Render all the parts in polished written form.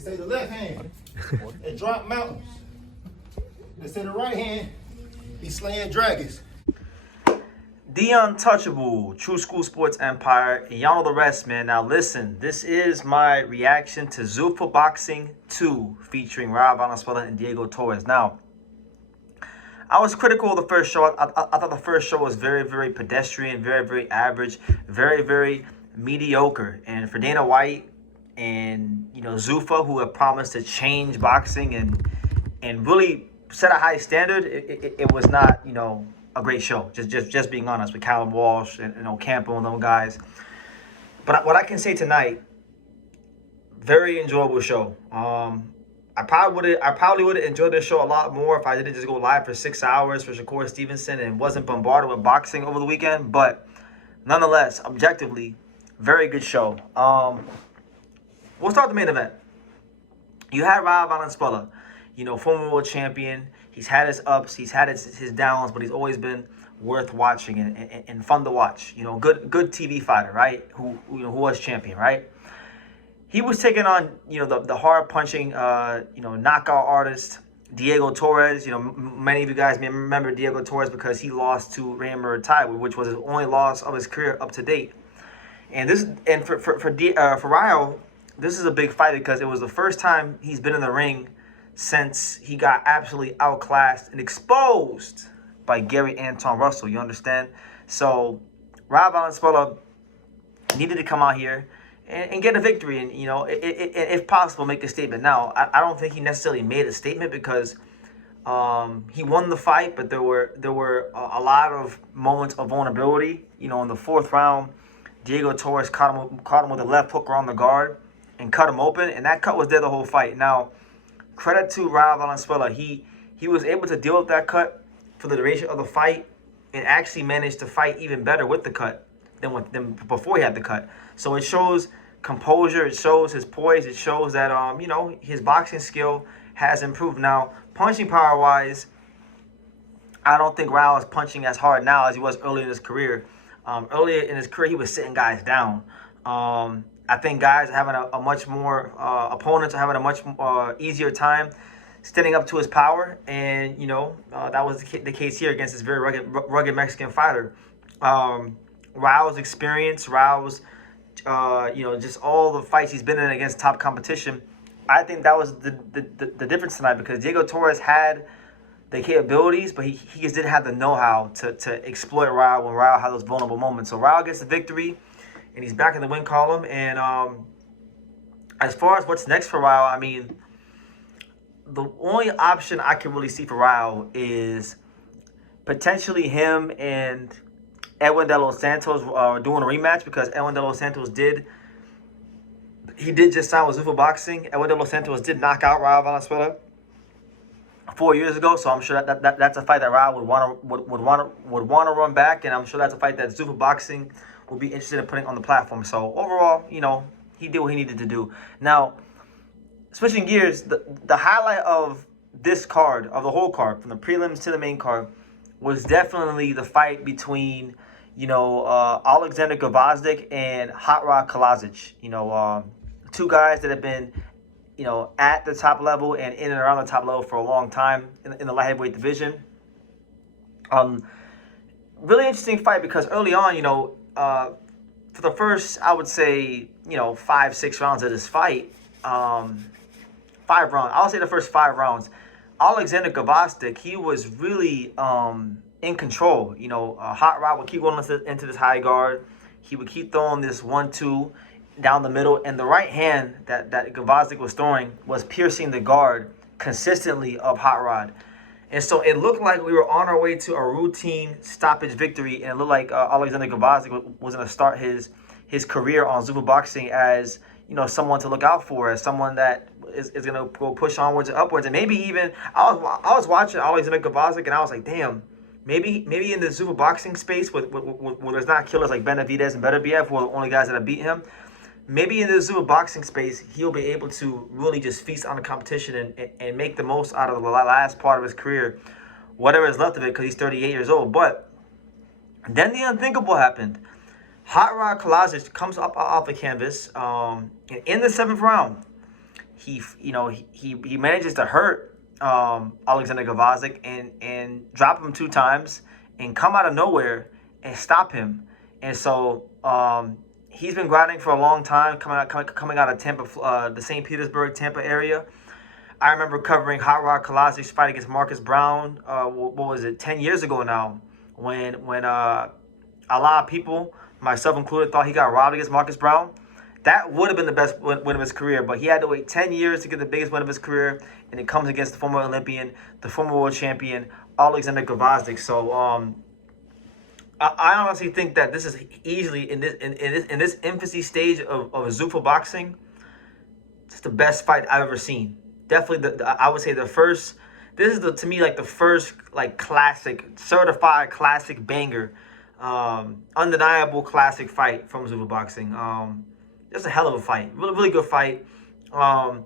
They say the left hand, it drop mountains. They say the right hand, be slaying dragons. The Untouchable, True School Sports Empire, and y'all know the rest, man. Now listen, this is my reaction to Zuffa Boxing 2, featuring Rayo Valenzuela and Diego Torres. Now, I was critical of the first show. I thought the first show was very, very pedestrian, very, very average, very, very mediocre. And for Dana White and, Zuffa, who have promised to change boxing and really set a high standard, it was not, a great show. Just being honest, with Callum Walsh and Ocampo and those guys. But what I can say tonight, very enjoyable show. I probably would have enjoyed this show a lot more if I didn't just go live for 6 hours for Shakur Stevenson and wasn't bombarded with boxing over the weekend. But nonetheless, objectively, very good show. We'll start the main event. You had Rayo Valenzuela, former world champion. He's had his ups, he's had his downs, but he's always been worth watching and fun to watch. Good TV fighter, right? Who was champion, right? He was taking on, the hard punching, knockout artist Diego Torres. Many of you guys may remember Diego Torres because he lost to Raymond Muay, which was his only loss of his career up to date. And for Rayo, this is a big fight because it was the first time he's been in the ring since he got absolutely outclassed and exposed by Gary Anton Russell. You understand? So Rayo Valenzuela needed to come out here and get a victory, and if possible, make a statement. Now, I don't think he necessarily made a statement because he won the fight, but there were a lot of moments of vulnerability. In the fourth round, Diego Torres caught him with a left hook around the guard and cut him open, and that cut was there the whole fight. Now, credit to Rayo Valenzuela, he was able to deal with that cut for the duration of the fight, and actually managed to fight even better with the cut than before he had the cut. So it shows composure, it shows his poise, it shows that his boxing skill has improved. Now, punching power wise, I don't think Rayo is punching as hard now as he was earlier in his career. Earlier in his career, he was sitting guys down. I think guys are having a much more opponents are having a much easier time standing up to his power, and that was the case here against this very rugged Mexican fighter. Rayo's experience, Rayo's just all the fights he's been in against top competition. I think that was the difference tonight, because Diego Torres had the capabilities, but he just didn't have the know-how to exploit Rayo when Rayo had those vulnerable moments. So Rayo gets the victory, and he's back in the win column. And as far as what's next for Rayo, I mean, the only option I can really see for Rayo is potentially him and Edwin De Los Santos doing a rematch, because Edwin De Los Santos did just sign with Zuffa Boxing. Edwin De Los Santos did knock out Rayo Valenzuela 4 years ago, so I'm sure that's a fight that Rayo would want to run back, and I'm sure that's a fight that Zuffa Boxing will be interested in putting on the platform. So overall, he did what he needed to do. Now, switching gears, the highlight of this card, of the whole card, from the prelims to the main card, was definitely the fight between Oleksandr Gvozdyk and Rayo Kalajdzic. Two guys that have been at the top level and in and around the top level for a long time in the light heavyweight division. Really interesting fight, because early on, for the first, I would say, 5-6 rounds of this fight, 5 rounds, I'll say the first 5 rounds, Oleksandr Gvozdyk, he was really in control. Hot Rod would keep going into this high guard. He would keep throwing this 1-2 down the middle, and the right hand that Gvozdyk was throwing was piercing the guard consistently of Hot Rod. And so it looked like we were on our way to a routine stoppage victory, and it looked like Oleksandr Gvozdyk was going to start his career on Zuffa Boxing as someone to look out for, as someone that is going to go push onwards and upwards. And maybe even I was watching Oleksandr Gvozdyk, and I was like, damn, maybe in the Zuffa Boxing space where there's not killers like Benavidez and Butaev, who are the only guys that have beat him, maybe in the Zuffa Boxing space, he'll be able to really just feast on the competition and make the most out of the last part of his career, whatever is left of it, because he's 38 years old. But then the unthinkable happened. Rayo Kalajdzic comes up off the canvas, and in the 7th round, he manages to hurt Oleksandr Gvozdyk and drop him 2 times and come out of nowhere and stop him. And so he's been grinding for a long time, coming out of Tampa, the St. Petersburg, Tampa area. I remember covering Hot Rod Kalajdzic's fight against Marcus Brown. What was it? 10 years ago now, when a lot of people, myself included, thought he got robbed against Marcus Brown. That would have been the best win of his career, but he had to wait 10 years to get the biggest win of his career, and it comes against the former Olympian, the former world champion, Oleksandr Gvozdyk. So I honestly think that this is easily in this infancy stage of Zuffa boxing, it's the best fight I've ever seen. Definitely, I would say the first. This is to me like the first classic, certified classic banger, undeniable classic fight from Zuffa boxing. Just a hell of a fight, really good fight. And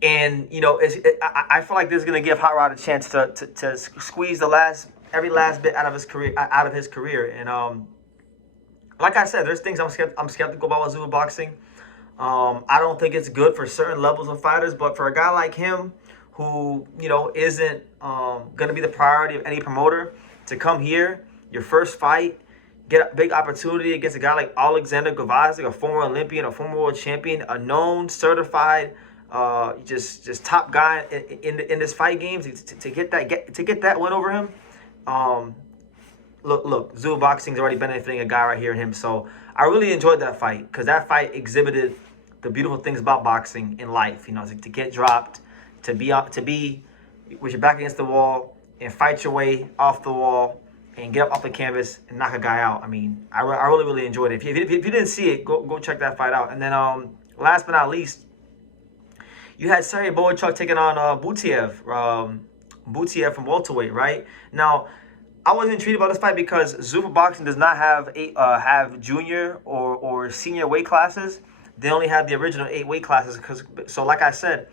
I feel like this is gonna give Hot Rod a chance to squeeze every last bit out of his career. And like I said, there's things I'm skeptical about with Zuffa boxing. I don't think it's good for certain levels of fighters, but for a guy like him, who isn't gonna be the priority of any promoter, to come here, your first fight, get a big opportunity against a guy like Oleksandr Gvozdyk, a former Olympian, a former world champion, a known, certified, just top guy in this fight game, to get that win over him. Look, Zuffa boxing's already benefiting a guy right here in him. So I really enjoyed that fight, because that fight exhibited the beautiful things about boxing in life. To get dropped, to be with your back against the wall and fight your way off the wall and get up off the canvas and knock a guy out. I mean, I really enjoyed it. If you didn't see it, go check that fight out. And then last but not least, you had Serhii Bohachuk taking on Butaev from welterweight, right? Now, I was intrigued about this fight because Zuffa boxing does not have junior or senior weight classes. They only have the original 8 weight classes. So like I said,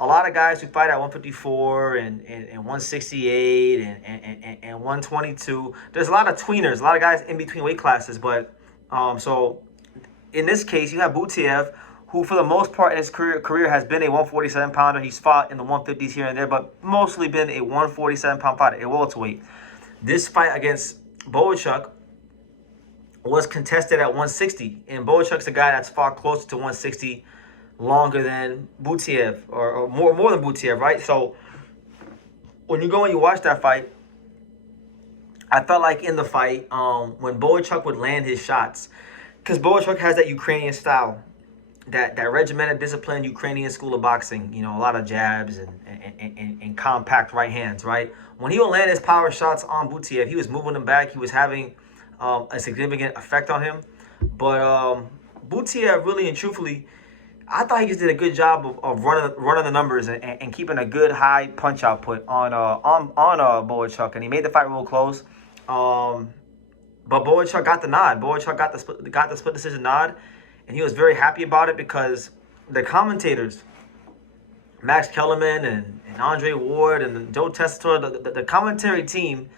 a lot of guys who fight at 154 and 168 and 122, there's a lot of tweeners, a lot of guys in between weight classes. But so in this case, you have Butaev, who for the most part in his career has been a 147 pounder. He's fought in the 150s here and there, but mostly been a 147 pound fighter, a welterweight. This fight against Bohachuk was contested at 160, and Bohachuk's a guy that's fought closer to 160 longer than Butaev, or more than Butaev, right? So when you go and you watch that fight, I felt like in the fight, when Bohachuk would land his shots, because Bohachuk has that Ukrainian style, that regimented, disciplined Ukrainian school of boxing, a lot of jabs and compact right hands, right? When he would land his power shots on Butaev, he was moving him back. He was having a significant effect on him. But Butaev, really and truthfully, I thought he just did a good job of running the numbers and keeping a good high punch output on Bohachuk, and he made the fight real close. But Bohachuk got the nod. Bohachuk got the split decision nod, and he was very happy about it because the commentators, Max Kellerman and Andre Ward and Joe Tessitore, the commentary team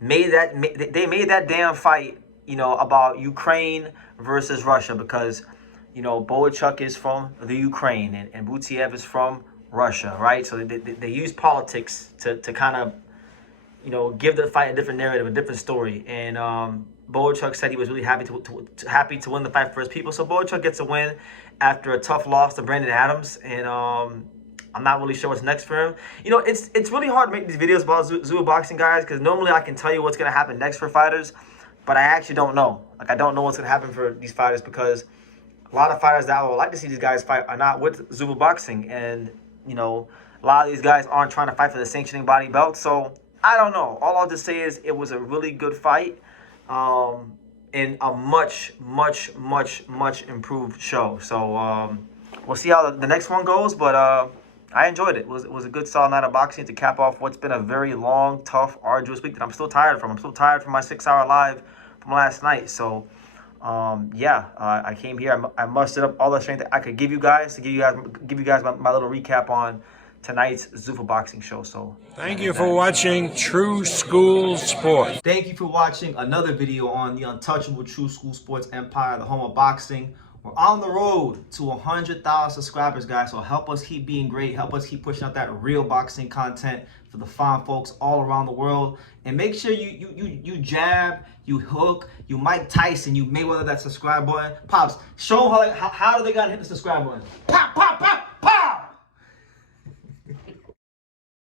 made that damn fight, about Ukraine versus Russia, because Bohachuk is from the Ukraine and Butaev is from Russia, right? So they use politics to kind of, give the fight a different narrative, a different story. And Bohachuk said he was really happy to win the fight for his people. So Bohachuk gets a win after a tough loss to Brandon Adams. And I'm not really sure what's next for him. It's really hard to make these videos about Zuffa boxing, guys, because normally I can tell you what's going to happen next for fighters, but I actually don't know. I don't know what's going to happen for these fighters, because a lot of fighters that I would like to see these guys fight are not with Zuffa boxing. And, a lot of these guys aren't trying to fight for the sanctioning body belt. So, I don't know. All I'll just say is it was a really good fight in a much improved show. So, we'll see how the next one goes. But I enjoyed it. It was a good solid night of boxing to cap off what's been a very long, tough, arduous week that I'm still tired from. I'm still tired from my 6-hour live from last night. So, I came here. I mustered up all the strength that I could give you guys to give you guys my little recap on tonight's Zuffa boxing show. So thank you for watching True School Sports. Thank you for watching another video on the untouchable True School Sports empire, the home of boxing, We're on the road to 100,000 subscribers, guys. So help us keep being great. Help us keep pushing out that real boxing content for the fine folks all around the world. And make sure you jab, you hook, you Mike Tyson, you Mayweather that subscribe button. Pops, show them how do they gotta hit the subscribe button. Pop, pop, pop.